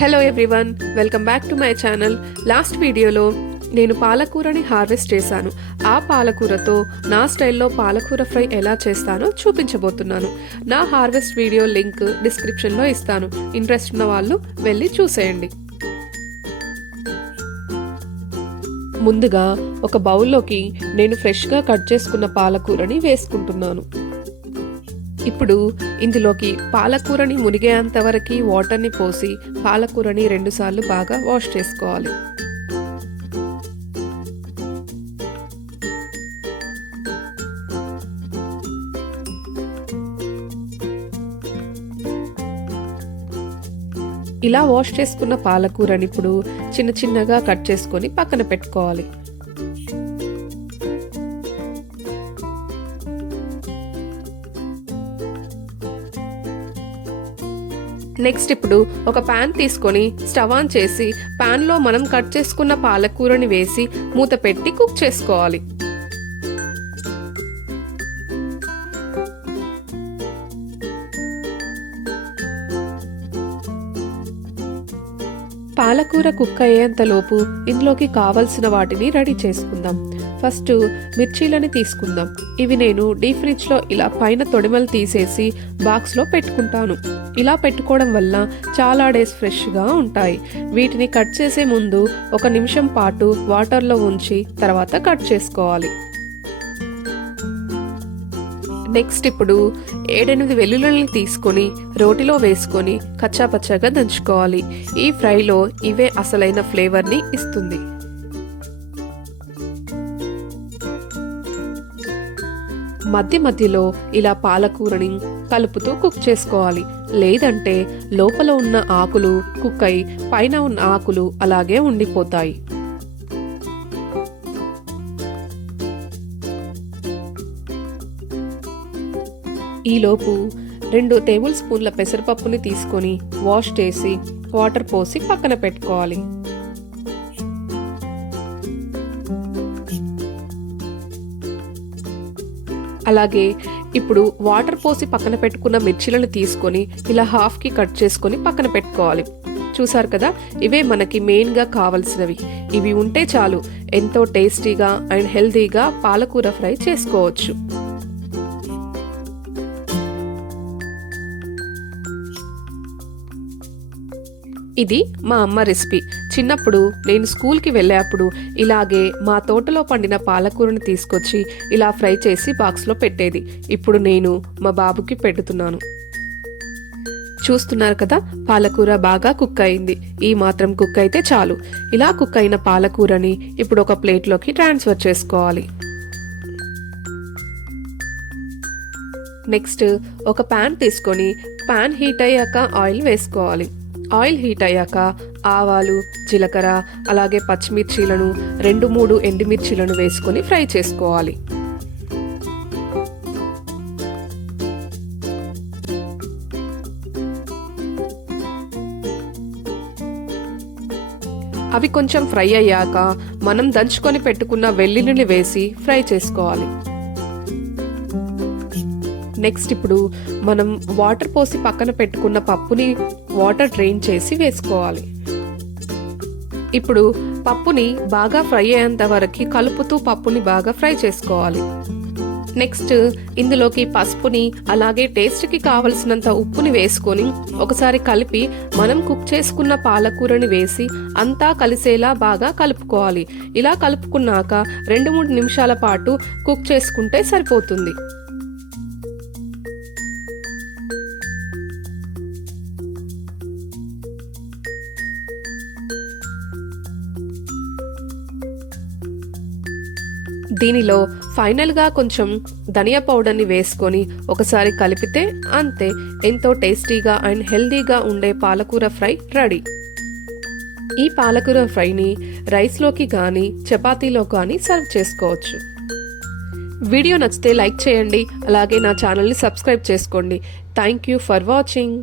Hello everyone, welcome back to my channel. Last వీడియోలో నేను పాలకూరని హార్వెస్ట్ చేశాను. ఆ పాలకూరతో నా స్టైల్లో పాలకూర ఫ్రై ఎలా చేస్తానో చూపించబోతున్నాను. నా హార్వెస్ట్ వీడియో లింక్ డిస్క్రిప్షన్లో ఇస్తాను. ఇంట్రెస్ట్ ఉన్న వాళ్ళు వెళ్ళి చూసేయండి. ముందుగా ఒక బౌల్లోకి నేను ఫ్రెష్గా కట్ చేసుకున్న పాలకూరని వేసుకుంటున్నాను. ఇప్పుడు ఇందులోకి పాలకూరని మునిగేంత వరకు వాటర్ని పోసి పాలకూరని 2 సార్లు బాగా వాష్ చేసుకోవాలి. ఇలా వాష్ చేసుకున్న పాలకూరని ఇప్పుడు చిన్న చిన్నగా కట్ చేసుకొని పక్కన పెట్టుకోవాలి. నెక్స్ట్ ఇప్పుడు ఒక పాన్ తీసుకొని స్టవ్ ఆన్ చేసి పాన్లో మనం కట్ చేసుకున్న పాలకూరని వేసి మూత పెట్టి కుక్ చేసుకోవాలి. పాలకూర కుక్ అయ్యేంతలోపు ఇందులోకి కావలసిన వాటిని రెడీ చేసుకుందాం. ఫస్ట్ మిర్చీలని తీసుకుందాం. ఇవి నేను డీప్ ఫ్రిడ్జ్లో ఇలా పైన తొడిమలు తీసేసి బాక్స్లో పెట్టుకుంటాను. ఇలా పెట్టుకోవడం వల్ల చాలా డేస్ ఫ్రెష్గా ఉంటాయి. వీటిని కట్ చేసే ముందు 1 నిమిషం పాటు వాటర్లో ఉంచి తర్వాత కట్ చేసుకోవాలి. నెక్స్ట్ ఇప్పుడు 7-8 వెల్లుల్లిని తీసుకొని రోటిలో వేసుకొని కచ్చాపచ్చాగా దంచుకోవాలి. ఈ ఫ్రైలో ఇవే అసలైన ఫ్లేవర్ని ఇస్తుంది. మధ్య మధ్యలో ఇలా పాలకూరని కలుపుతూ కుక్ చేసుకోవాలి. లేదంటే లోపల ఉన్న ఆకులు కుక్ అయి పైన ఉన్న ఆకులు అలాగే ఉండిపోతాయి. ఈలోపు 2 టేబుల్ స్పూన్ల పెసరపప్పుని తీసుకొని వాష్ చేసి వాటర్ పోసి పక్కన పెట్టుకోవాలి. అలాగే ఇప్పుడు వాటర్ పోసి పక్కన పెట్టుకున్న మిర్చీలను తీసుకొని ఇలా హాఫ్కి కట్ చేసుకొని పక్కన పెట్టుకోవాలి. చూసారు కదా, ఇవే మనకి మెయిన్గా కావాల్సినవి. ఇవి ఉంటే చాలు, ఎంతో టేస్టీగా అండ్ హెల్తీగా పాలకూర ఫ్రై చేసుకోవచ్చు. ఇది మా అమ్మ రెసిపీ. చిన్నప్పుడు నేను స్కూల్కి వెళ్ళేప్పుడు ఇలాగే మా తోటలో పండిన పాలకూరని తీసుకొచ్చి ఇలా ఫ్రై చేసి బాక్స్లో పెట్టేది. ఇప్పుడు నేను మా బాబుకి పెడుతున్నాను. చూస్తున్నారు కదా, పాలకూర బాగా కుక్ అయింది. ఈ మాత్రం కుక్ అయితే చాలు. ఇలా కుక్ అయిన పాలకూరని ఇప్పుడు ఒక ప్లేట్లోకి ట్రాన్స్ఫర్ చేసుకోవాలి. నెక్స్ట్ ఒక ప్యాన్ తీసుకొని ప్యాన్ హీట్ అయ్యాక ఆయిల్ వేసుకోవాలి. ఆయిల్ హీట్ అయ్యాక ఆవాలు, జీలకర్ర, అలాగే పచ్చిమిర్చీలను 2-3 ఎండుమిర్చీలను వేసుకొని ఫ్రై చేసుకోవాలి. అవి కొంచెం ఫ్రై అయ్యాక మనం దంచుకొని పెట్టుకున్న వెల్లుల్లిని వేసి ఫ్రై చేసుకోవాలి. నెక్స్ట్ ఇప్పుడు మనం వాటర్ పోసి పక్కన పెట్టుకున్న పప్పుని వాటర్ డ్రైన్ చేసి వేసుకోవాలి. ఇప్పుడు పప్పుని బాగా ఫ్రై అయ్యేంత వరకు కలుపుతూ పప్పుని బాగా ఫ్రై చేసుకోవాలి. నెక్స్ట్ ఇందులోకి పసుపుని అలాగే టేస్ట్కి కావలసినంత ఉప్పుని వేసుకొని ఒకసారి కలిపి మనం కుక్ చేసుకున్న పాలకూరని వేసి అంతా కలిసేలా బాగా కలుపుకోవాలి. ఇలా కలుపుకున్నాక 2-3 నిమిషాల పాటు కుక్ చేసుకుంటే సరిపోతుంది. దీనిలో ఫైనల్గా కొంచెం ధనియా పౌడర్ని వేసుకొని ఒకసారి కలిపితే అంతే, ఎంతో టేస్టీగా అండ్ హెల్తీగా ఉండే పాలకూర ఫ్రై రెడీ. ఈ పాలకూర ఫ్రైని రైస్లోకి కానీ చపాతీలో కానీ సర్వ్ చేసుకోవచ్చు. వీడియో నచ్చితే లైక్ చేయండి, అలాగే నా ఛానల్ని సబ్స్క్రైబ్ చేసుకోండి. Thank you for watching.